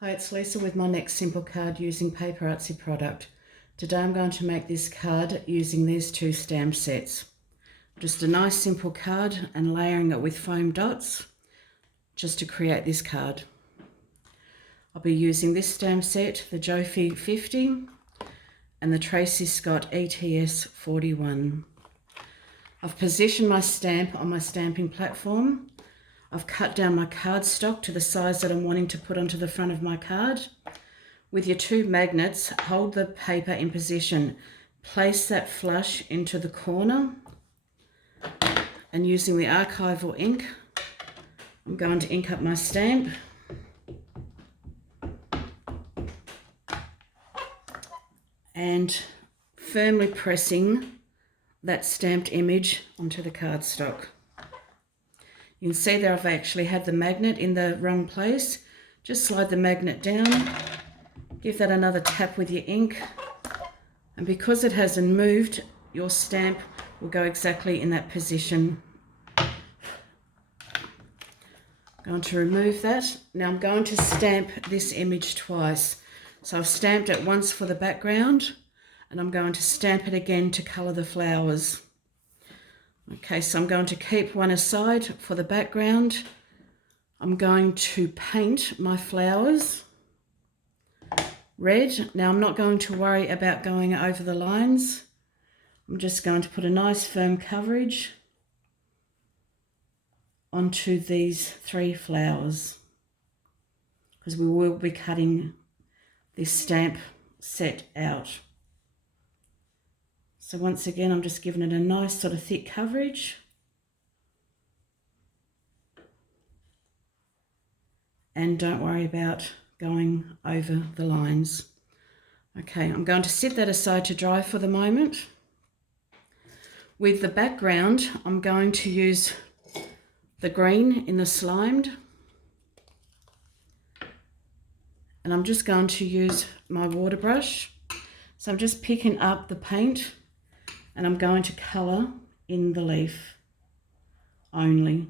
Hi, it's Lisa with my next simple card using Paper Artsy product. Today I'm going to make this card using these two stamp sets. Just a nice simple card and layering it with foam dots just to create this card. I'll be using this stamp set, the Jofi 50 and the Tracy Scott ETS 41. I've positioned my stamp on my stamping platform. I've cut down my cardstock to the size that I'm wanting to put onto the front of my card. With your two magnets, hold the paper in position. Place that flush into the corner. And using the archival ink, I'm going to ink up my stamp. And firmly pressing that stamped image onto the cardstock. You can see there I've actually had the magnet in the wrong place. Just slide the magnet down, give that another tap with your ink, and because it hasn't moved, your stamp will go exactly in that position. I'm going to remove that. Now I'm going to stamp this image twice. So I've stamped it once for the background, and I'm going to stamp it again to colour the flowers. Okay, so I'm going to keep one aside for the background. I'm going to paint my flowers red. Now I'm not going to worry about going over the lines. I'm just going to put a nice firm coverage onto these three flowers because we will be cutting this stamp set out. So once again, I'm just giving it a nice sort of thick coverage. And don't worry about going over the lines. Okay, I'm going to set that aside to dry for the moment. With the background, I'm going to use the green in the slimed. And I'm just going to use my water brush. So I'm just picking up the paint and I'm going to colour in the leaf only.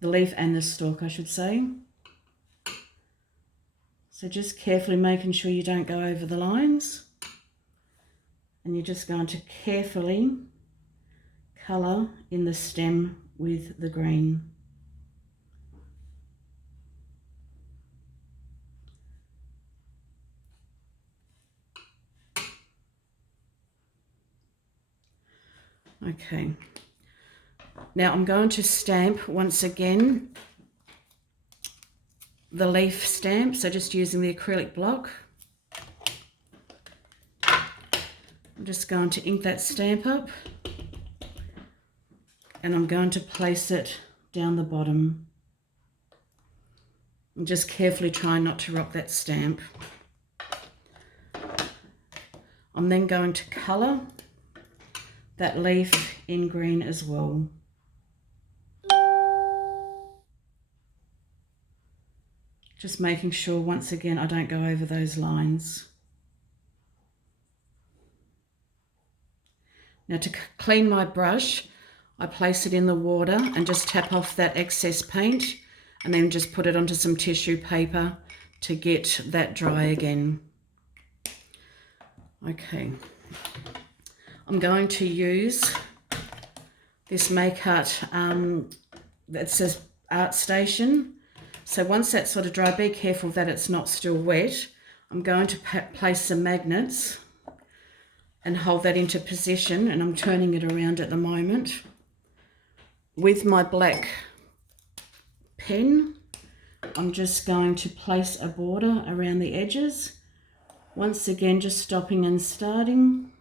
The leaf and the stalk, I should say. So just carefully making sure you don't go over the lines. And you're just going to carefully colour in the stem with the green. Okay. Now I'm going to stamp once again the leaf stamp, so just using the acrylic block. I'm just going to ink that stamp up and I'm going to place it down the bottom. And just carefully try not to rock that stamp. I'm then going to colour that leaf in green as well. Just making sure, once again, I don't go over those lines. Now to clean my brush, I place it in the water and just tap off that excess paint and then just put it onto some tissue paper to get that dry again. Okay. I'm going to use this Make Art that says Art Station. So once that's sort of dry, be careful that it's not still wet. I'm going to place some magnets and hold that into position, and I'm turning it around at the moment. With my black pen, I'm just going to place a border around the edges. Once again, just stopping and starting,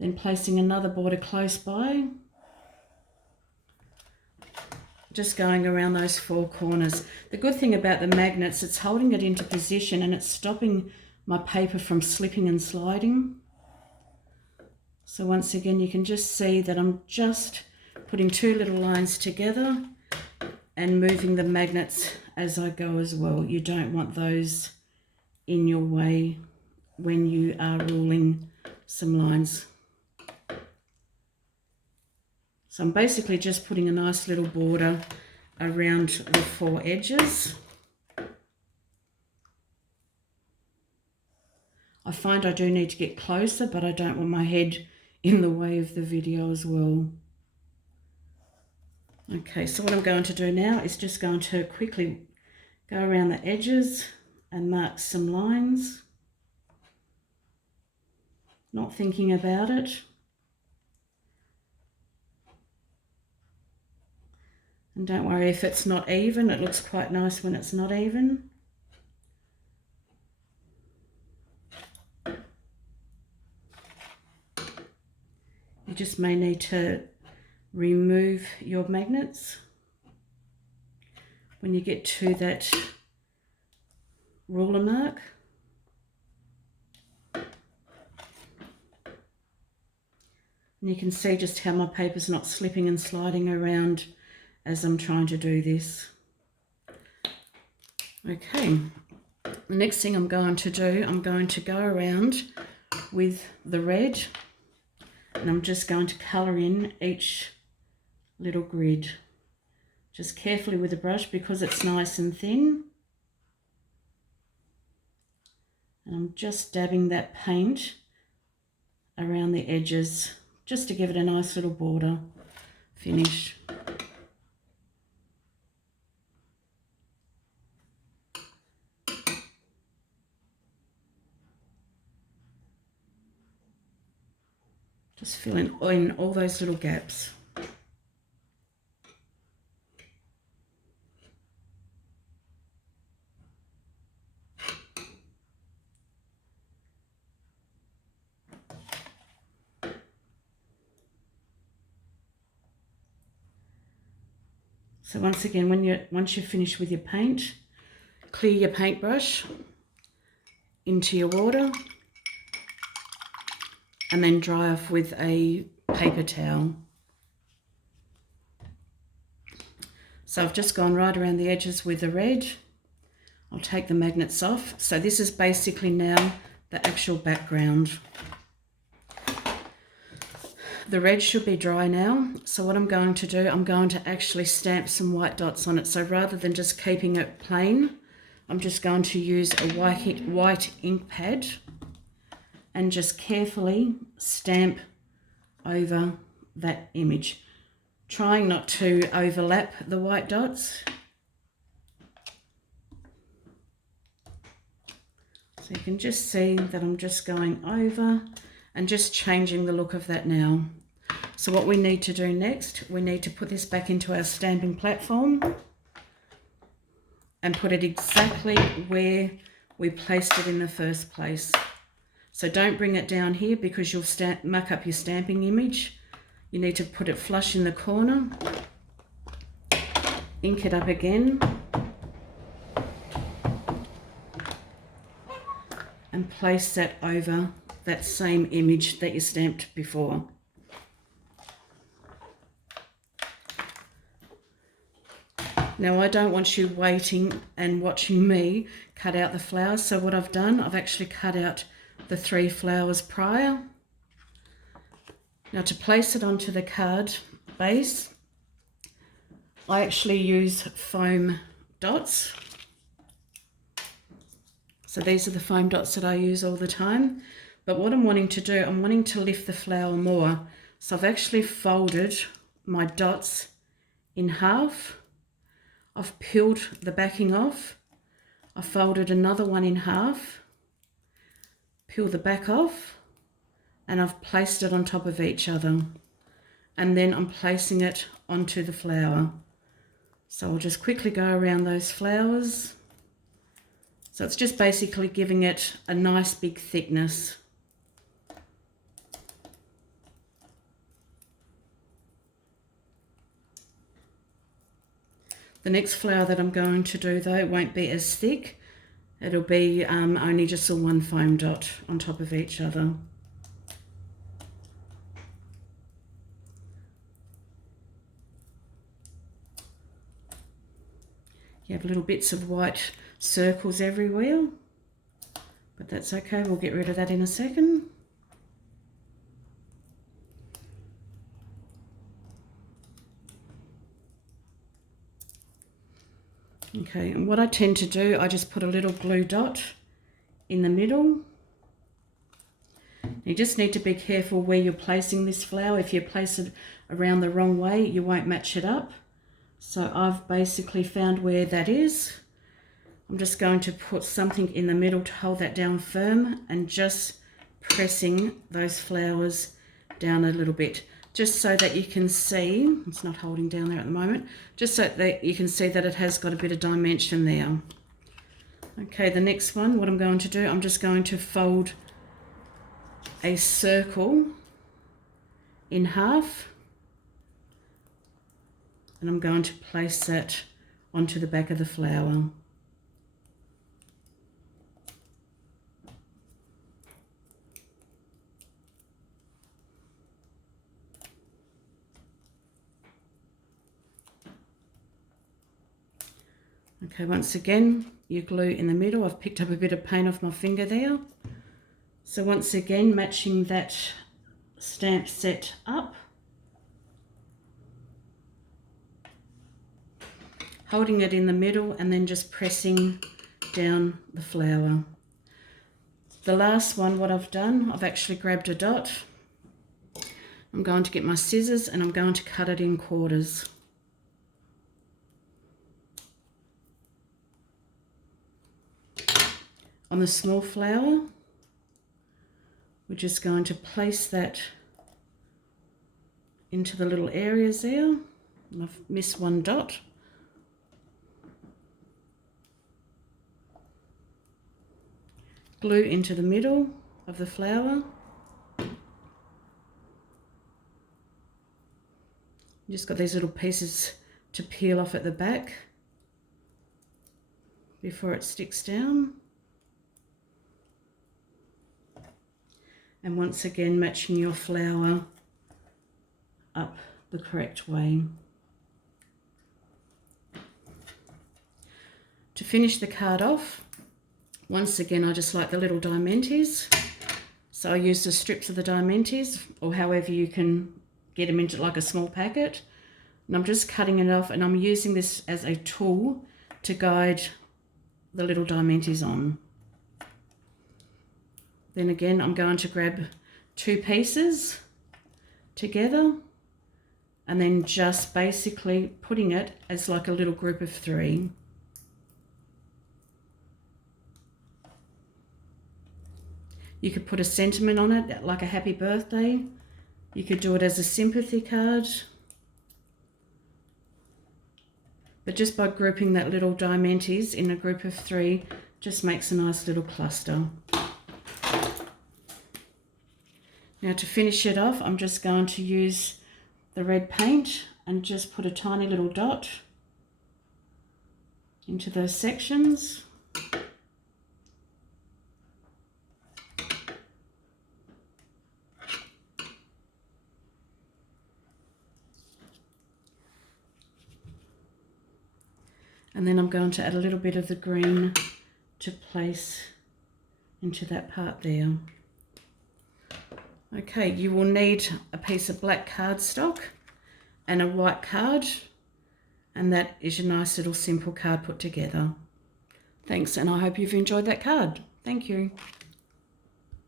then placing another border close by. Just going around those four corners. The good thing about the magnets, it's holding it into position and it's stopping my paper from slipping and sliding. So once again, you can just see that I'm just putting two little lines together and moving the magnets as I go as well. You don't want those in your way when you are ruling some lines. So I'm basically just putting a nice little border around the four edges. I find I do need to get closer, but I don't want my head in the way of the video as well. Okay, so what I'm going to do now is just going to quickly go around the edges and mark some lines, not thinking about it. And don't worry if it's not even, it looks quite nice when it's not even. You just may need to remove your magnets when you get to that ruler mark. And you can see just how my paper's not slipping and sliding around as I'm trying to do this. Okay, the next thing I'm going to do, I'm going to go around with the red and I'm just going to colour in each little grid. Just carefully with the brush because it's nice and thin. And I'm just dabbing that paint around the edges just to give it a nice little border finish. Just filling in all those little gaps. So once again, once you're finished with your paint, clear your paintbrush into your water and then dry off with a paper towel. So I've just gone right around the edges with the red. I'll take the magnets off. So this is basically now the actual background. The red should be dry now. So what I'm going to do, I'm going to actually stamp some white dots on it. So rather than just keeping it plain, I'm just going to use a white ink pad and just carefully stamp over that image, trying not to overlap the white dots. So you can just see that I'm just going over and just changing the look of that now. So what we need to do next, we need to put this back into our stamping platform and put it exactly where we placed it in the first place. So don't bring it down here because you'll muck up your stamping image. You need to put it flush in the corner, ink it up again, and place that over that same image that you stamped before. Now I don't want you waiting and watching me cut out the flowers, so what I've done, I've actually cut out the 3 flowers prior. Now to place it onto the card base, I actually use foam dots. So these are the foam dots that I use all the time. But what I'm wanting to do, I'm wanting to lift the flower more. So I've actually folded my dots in half. I've peeled the backing off. I folded another one in half, peel the back off, and I've placed it on top of each other. And then I'm placing it onto the flower. So I'll just quickly go around those flowers. So it's just basically giving it a nice big thickness. The next flower that I'm going to do though won't be as thick. It'll be only just a 1 foam dot on top of each other. You have little bits of white circles everywhere, but that's okay, we'll get rid of that in a second. Okay, and what I tend to do, I just put a little glue dot in the middle You just need to be careful where you're placing this flower. If you place it around the wrong way, you won't match it up. So I've basically found where that is. I'm just going to put something in the middle to hold that down firm and just pressing those flowers down a little bit, just so that you can see, it's not holding down there at the moment, just so that you can see that it has got a bit of dimension there. Okay, the next one, what I'm going to do, I'm just going to fold a circle in half, and I'm going to place that onto the back of the flower. Okay, once again, you glue in the middle. I've picked up a bit of paint off my finger there. So once again, matching that stamp set up, holding it in the middle and then just pressing down the flower. The last one, what I've done, I've actually grabbed a dot. I'm going to get my scissors and I'm going to cut it in quarters. On the small flower, we're just going to place that into the little areas there. And I've missed one dot. Glue into the middle of the flower. You just got these little pieces to peel off at the back before it sticks down. And once again, matching your flower up the correct way. To finish the card off, once again, I just like the little diamantes. So I use the strips of the diamantes, or however you can get them into like a small packet. And I'm just cutting it off, and I'm using this as a tool to guide the little diamantes on. Then again, I'm going to grab two pieces together and then just basically putting it as like a little group of three. You could put a sentiment on it, like a happy birthday. You could do it as a sympathy card. But just by grouping that little diamantes in a group of three, just makes a nice little cluster. Now to finish it off, I'm just going to use the red paint and just put a tiny little dot into those sections. And then I'm going to add a little bit of the green to place into that part there. Okay, you will need a piece of black cardstock and a white card, and that is your nice little simple card put together. Thanks, and I hope you've enjoyed that card. Thank you.